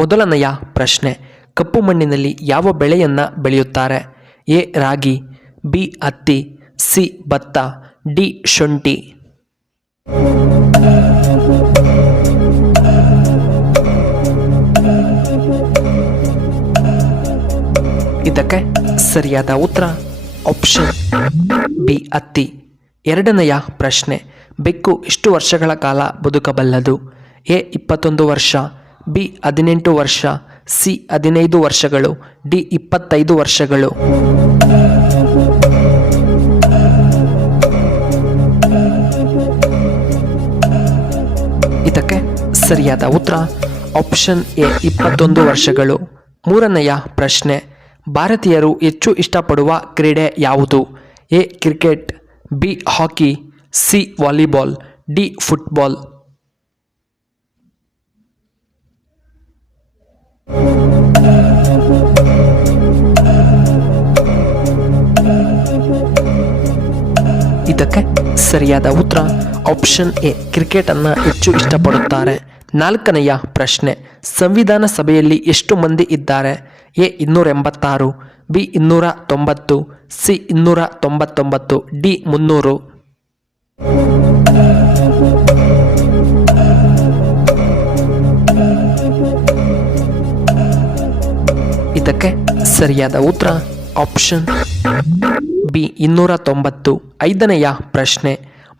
ಮೊದಲನೆಯ ಪ್ರಶ್ನೆ, ಕಪ್ಪು ಮಣ್ಣಿನಲ್ಲಿ ಯಾವ ಬೆಳೆಯನ್ನು ಬೆಳೆಯುತ್ತಾರೆ? ಎ ರಾಗಿ, ಬಿ ಹತ್ತಿ, ಸಿ ಭತ್ತ, ಡಿ ಶುಂಠಿ. ಇದಕ್ಕೆ ಸರಿಯಾದ ಉತ್ತರ ಆಪ್ಷನ್ ಬಿ ಹತ್ತಿ. ಎರಡನೆಯ ಪ್ರಶ್ನೆ, ಬೆಕ್ಕು ಎಷ್ಟು ವರ್ಷಗಳ ಕಾಲ ಬದುಕಬಲ್ಲದು? ಎ 21 ವರ್ಷ, ಬಿ 18 ವರ್ಷ, ಸಿ 15 ವರ್ಷಗಳು, ಡಿ 25 ವರ್ಷಗಳು. ಇದಕ್ಕೆ ಸರಿಯಾದ ಉತ್ತರ ಆಪ್ಷನ್ ಎ 21 ವರ್ಷಗಳು. ಮೂರನೆಯ ಪ್ರಶ್ನೆ, ಭಾರತೀಯರು ಹೆಚ್ಚು ಇಷ್ಟಪಡುವ ಕ್ರೀಡೆ ಯಾವುದು? A cricket, B hockey, C volleyball, D football. ಇದಕ್ಕೆ ಸರಿಯಾದ ಉತ್ತರ ಆಪ್ಷನ್ ಎ ಕ್ರಿಕೆಟ್ ಅನ್ನು ಹೆಚ್ಚು ಇಷ್ಟಪಡುತ್ತಾರೆ. ನಾಲ್ಕನೆಯ ಪ್ರಶ್ನೆ, ಸಂವಿಧಾನ ಸಭೆಯಲ್ಲಿ ಎಷ್ಟು ಮಂದಿ ಇದ್ದಾರೆ? A 286, B 290, C 299, D 300. ಇದಕ್ಕೆ ಸರಿಯಾದ ಉತ್ತರ ಆಪ್ಷನ್ ಬಿ 290. ಐದನೆಯ ಪ್ರಶ್ನೆ,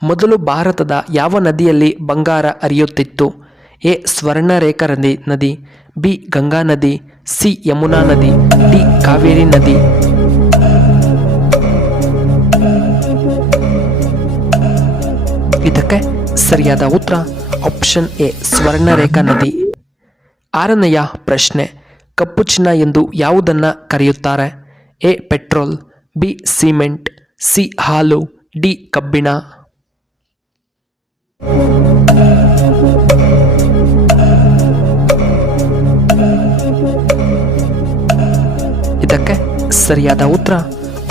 ಮೊದಲು ಭಾರತದ ಯಾವ ನದಿಯಲ್ಲಿ ಬಂಗಾರ ಹರಿಯುತ್ತಿತ್ತು? ಎ ಸ್ವರ್ಣರೇಖಾ ನದಿ, ಬಿ ಗಂಗಾ ನದಿ, ಸಿ ಯಮುನಾ ನದಿ, ಡಿ ಕಾವೇರಿ ನದಿ. ಇದಕ್ಕೆ ಸರಿಯಾದ ಉತ್ತರ ಆಪ್ಷನ್ ಎ ಸ್ವರ್ಣರೇಖಾ ನದಿ. ಆರನೆಯ ಪ್ರಶ್ನೆ, ಕಪ್ಪು ಚಿನ್ನ ಎಂದು ಯಾವುದನ್ನು ಕರೆಯುತ್ತಾರೆ? A petrol, B cement, C ಹಾಲು, ಡಿ ಕಬ್ಬಿಣ. ಇದಕ್ಕೆ ಸರಿಯಾದ ಉತ್ತರ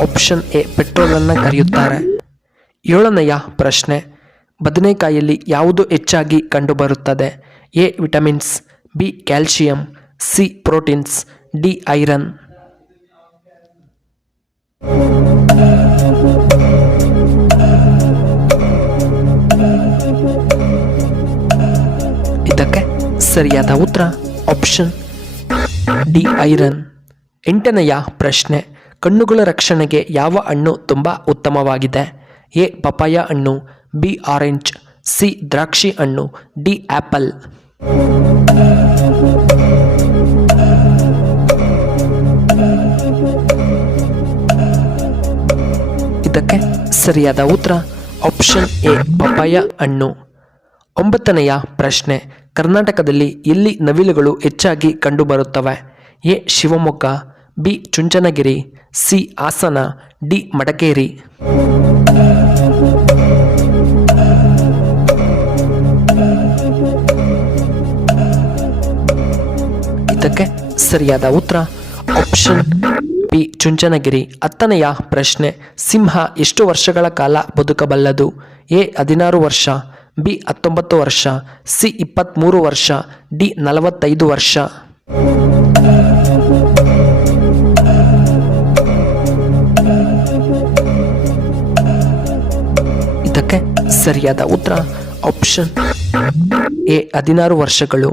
ಆಪ್ಷನ್ ಎ ಪೆಟ್ರೋಲ್ ಅನ್ನು ಕರೆಯುತ್ತಾರೆ. ಏಳನೆಯ ಪ್ರಶ್ನೆ, ಬದನೆಕಾಯಿಯಲ್ಲಿ ಯಾವುದು ಹೆಚ್ಚಾಗಿ ಕಂಡುಬರುತ್ತದೆ? A vitamins, B calcium, C proteins, D iron. ಇದಕ್ಕೆ ಸರಿಯಾದ ಉತ್ತರ ಆಪ್ಷನ್ ಡಿ ಐರನ್. ಎಂಟನೆಯ ಪ್ರಶ್ನೆ, ಕಣ್ಣುಗಳ ರಕ್ಷಣೆಗೆ ಯಾವ ಹಣ್ಣು ತುಂಬ ಉತ್ತಮವಾಗಿದೆ? ಎ ಪಪಾಯ ಹಣ್ಣು, ಬಿ ಆರೆಂಜ್, ಸಿ ದ್ರಾಕ್ಷಿ ಹಣ್ಣು, ಡಿ ಆಪಲ್. ಇದಕ್ಕೆ ಸರಿಯಾದ ಉತ್ತರ ಆಪ್ಷನ್ ಎ ಪಪಾಯ ಹಣ್ಣು. ಒಂಬತ್ತನೆಯ ಪ್ರಶ್ನೆ, ಕರ್ನಾಟಕದಲ್ಲಿ ಎಲ್ಲಿ ನವಿಲುಗಳು ಹೆಚ್ಚಾಗಿ ಕಂಡುಬರುತ್ತವೆ? A Shivamogga, B Chunchanagiri, C Hassan, D Madikeri. ಇದಕ್ಕೆ ಸರಿಯಾದ ಉತ್ತರ ಆಪ್ಷನ್ ಬಿ ಚುಂಚನಗಿರಿ. ಹತ್ತನೆಯ ಪ್ರಶ್ನೆ, ಸಿಂಹ ಎಷ್ಟು ವರ್ಷಗಳ ಕಾಲ ಬದುಕಬಲ್ಲದು? ಎ 16 ವರ್ಷ, ಬಿ 19 ವರ್ಷ, ಸಿ 23 ವರ್ಷ, ಡಿ 45 ವರ್ಷ. ಇದಕ್ಕೆ ಸರಿಯಾದ ಉತ್ತರ ಆಪ್ಷನ್ ಎ 16 ವರ್ಷಗಳು.